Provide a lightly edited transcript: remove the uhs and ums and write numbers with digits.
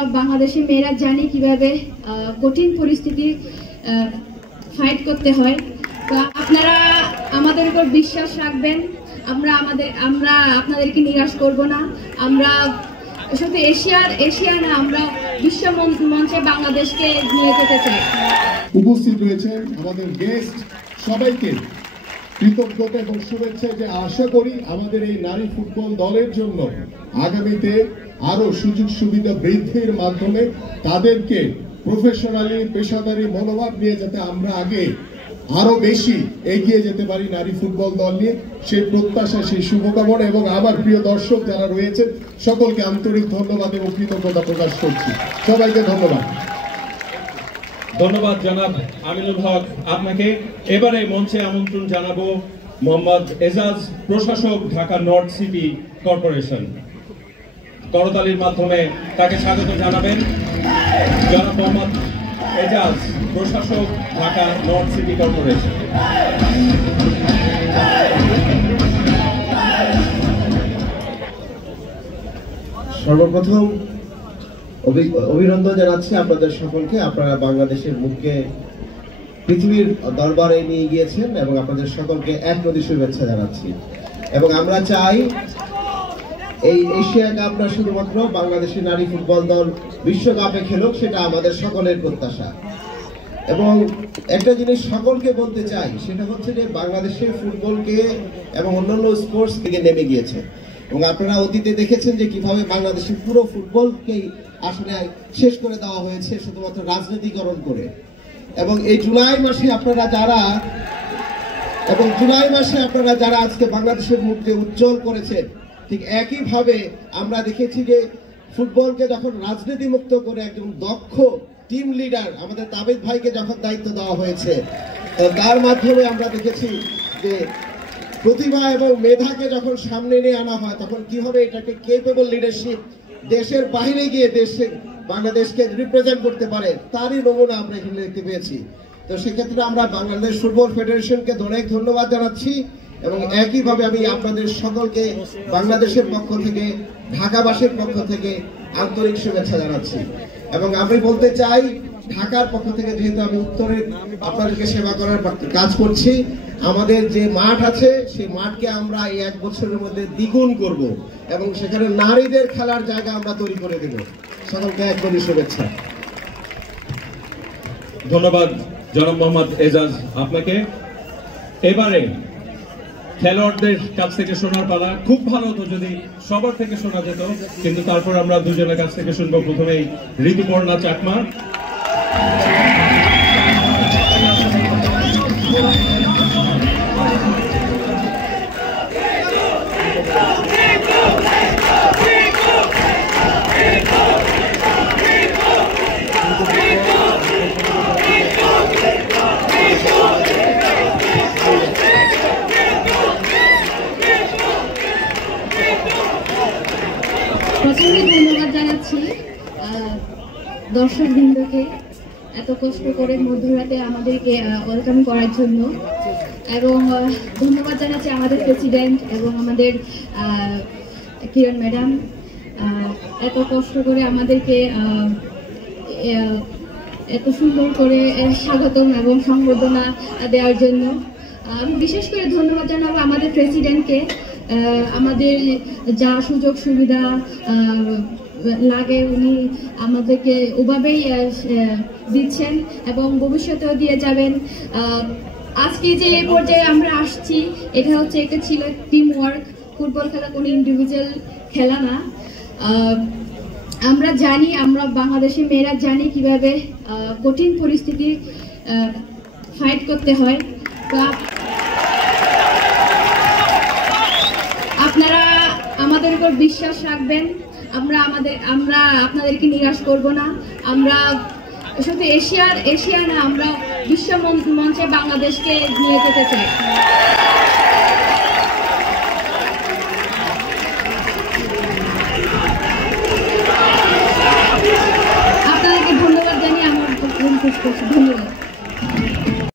আমরা বাংলাদেশি মেয়েরা জানি কিভাবে কঠিন পরিস্থিতি ফাইট করতে হয়। তো আপনারা আমাদের উপর বিশ্বাস রাখবেন, আমরা আপনাদেরকে নিরাশ করব না। আমরা শুধু এশিয়া না, আমরা বিশ্ব মঞ্চে বাংলাদেশকে নিয়ে যেতে চাই। উপস্থিত রয়েছে আমাদের গেস্ট, সবাইকে কৃতজ্ঞতা এবং শুভেচ্ছা। যে আশা করি আমাদের এই নারী ফুটবল দলের জন্য আগামীতে আরো সুযোগ সুবিধা বৃদ্ধির মাধ্যমে তাদেরকে প্রফেশনালি পেশাদারি মনোভাব নিয়ে যাতে আমরা আগে আরো বেশি এগিয়ে যেতে পারি নারী ফুটবল দল নিয়ে, সেই প্রত্যাশা, সেই শুভকামনা এবং আমার প্রিয় দর্শক যারা রয়েছেন সকলকে আন্তরিক ধন্যবাদ এবং কৃতজ্ঞতা প্রকাশ করছি। সবাইকে ধন্যবাদ। ধন্যবাদ জনাব আমিনুল হক আপনাকে। এবারে মঞ্চে আমন্ত্রণ জানাবো মোহাম্মদ এজাজ, প্রশাসক, ঢাকা নর্থ সিটি কর্পোরেশন। করতালির মাধ্যমে তাকে স্বাগত জানাবেন। জনাব মোহাম্মদ এজাজ, প্রশাসক, ঢাকা নর্থ সিটি কর্পোরেশন। সর্বপ্রথম অভিনন্দন জানাচ্ছি আপনাদের সকলকে। আপনারা বাংলাদেশের মুখকে পৃথিবীর দরবারে নিয়ে গিয়েছেন এবং আপনাদের সকলকে এক নদী শুভেচ্ছা জানাচ্ছি। এবং আমরা চাই এই এশিয়া কাপটা শুধুমাত্র বাংলাদেশের নারী ফুটবল দল বিশ্বকাপে খেলুক, সেটা আমাদের সকলের প্রত্যাশা। এবং একটা জিনিস সকলকে বলতে চাই, সেটা হচ্ছে যে বাংলাদেশের ফুটবলকে এবং অন্যান্য স্পোর্টস থেকে নেমে গিয়েছে। এবং আপনারা অতীতে দেখেছেন যে কিভাবে বাংলাদেশের পুরো ফুটবলকেই আসলে শেষ করে দেওয়া হয়েছে শুধুমাত্র রাজনীতিকরণ করে। এবং এই জুলাই মাসে আপনারা যারা আজকে বাংলাদেশের মুখকে উজ্জ্বল করেছেন, ঠিক একইভাবে আমরা দেখেছি যে ফুটবলকে যখন রাজনীতি মুক্ত করে একজন দক্ষ টিম লিডার আমাদের তাবিদ ভাইকে যখন দায়িত্ব দেওয়া হয়েছে, তার মাধ্যমে আমরা দেখেছি যে প্রতিভা এবং মেধাকে যখন সামনে নিয়ে আনা হয়, তখন কিভাবে এটাকে কেপেবল লিডারশিপ দেশের বাইরে গিয়ে বাংলাদেশকে রিপ্রেজেন্ট করতে পারে, তারই নমুনা আমরা এখানে দেখতে পেয়েছি। তো সেক্ষেত্রে আমরা বাংলাদেশ ফুটবল ফেডারেশনকে অনেক ধন্যবাদ জানাচ্ছি এবং একইভাবে আমি আপনাদের সকলকে বাংলাদেশের পক্ষ থেকে, ঢাকাবাসীর পক্ষ থেকে আন্তরিক শুভেচ্ছা জানাচ্ছি। এবং আমি বলতে চাই, ঢাকার পক্ষ থেকে যেহেতু আমি উত্তরে আপনাদেরকে সেবা করার কাজ করছি, আমাদের যে মাঠ আছে সেই মাঠকে আমরা এই 1 বছরের মধ্যে দ্বিগুণ করব এবং সেখানে নারীদের খেলার জায়গা আমরা তৈরি করে দেব। সকলকে একবারই শুভেচ্ছা। ধন্যবাদ জনাব মোহাম্মদ এজাজ আপনাকে। এবারে খেলোয়াড়দের কাছ থেকে শোনার পালা। খুব ভালো হতো যদি সবার থেকে শোনা যেত, কিন্তু তারপর আমরা দুজনের কাছ থেকে শুনবো। প্রথমেই ঋতুপর্ণা চাকমা। প্রথমে ধন্যবাদ জানাচ্ছি দর্শক বৃন্দকে এত কষ্ট করে মধ্যরাতে আমাদেরকে ওয়েলকাম করার জন্য, এবং ধন্যবাদ জানাচ্ছি আমাদের প্রেসিডেন্ট এবং আমাদের কিরণ ম্যাডাম এত কষ্ট করে আমাদেরকে এত সুন্দর করে স্বাগতম এবং সংবর্ধনা দেওয়ার জন্য। আমি বিশেষ করে ধন্যবাদ জানাবো আমাদের প্রেসিডেন্টকে। আমাদের যা সুযোগ সুবিধা লাগে উনি আমাদেরকে ওভাবেই দিচ্ছেন এবং ভবিষ্যতেও দিয়ে যাবেন। আজকে যে এই পর্যায়ে আমরা আসছি, এটা হচ্ছে একটা ছিল টিম ওয়ার্ক। ফুটবল খেলা কোনো ইন্ডিভিজুয়াল খেলা না। আমরা জানি, আমরা বাংলাদেশি মেয়েরা জানি কিভাবে কঠিন পরিস্থিতি ফাইট করতে হয়। তো আপনারা আমাদের উপর বিশ্বাস রাখবেন, আমরা আপনাদেরকে নিরাশ করব না। আমরা শুধু এশিয়া না, আমরা বিশ্ব মঞ্চে বাংলাদেশকে নিয়ে যেতে চাই। আপনাদেরকে ধন্যবাদ জানিয়ে আমার